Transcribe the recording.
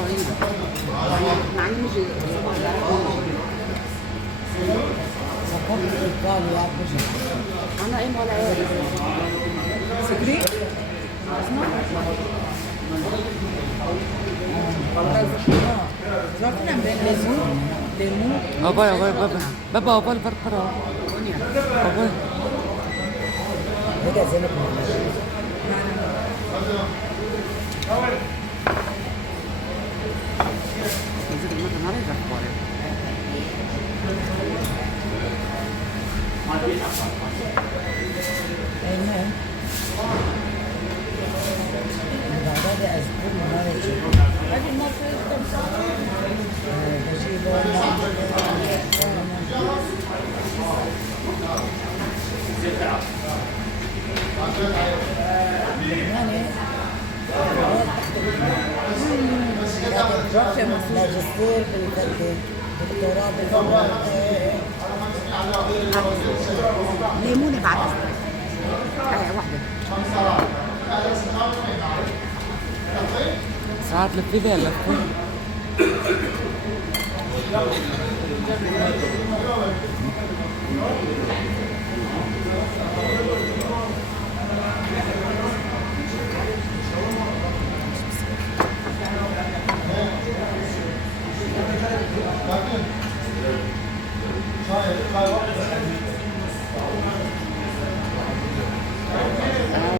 رهيبة. مع إن مش طبعا ثقافة إيطاليا مش أنا إيه ولا عارف. سكري؟ Troppo le mu. Oh poi, poi per però. Oh poi. Vedi se ne può. نزلت مثلا على الأخبار. Amen. Guardate a spumare ماجستير دكتوراه ليمونة بعد واحدة. ساعات لفيدة لفوا. Şayet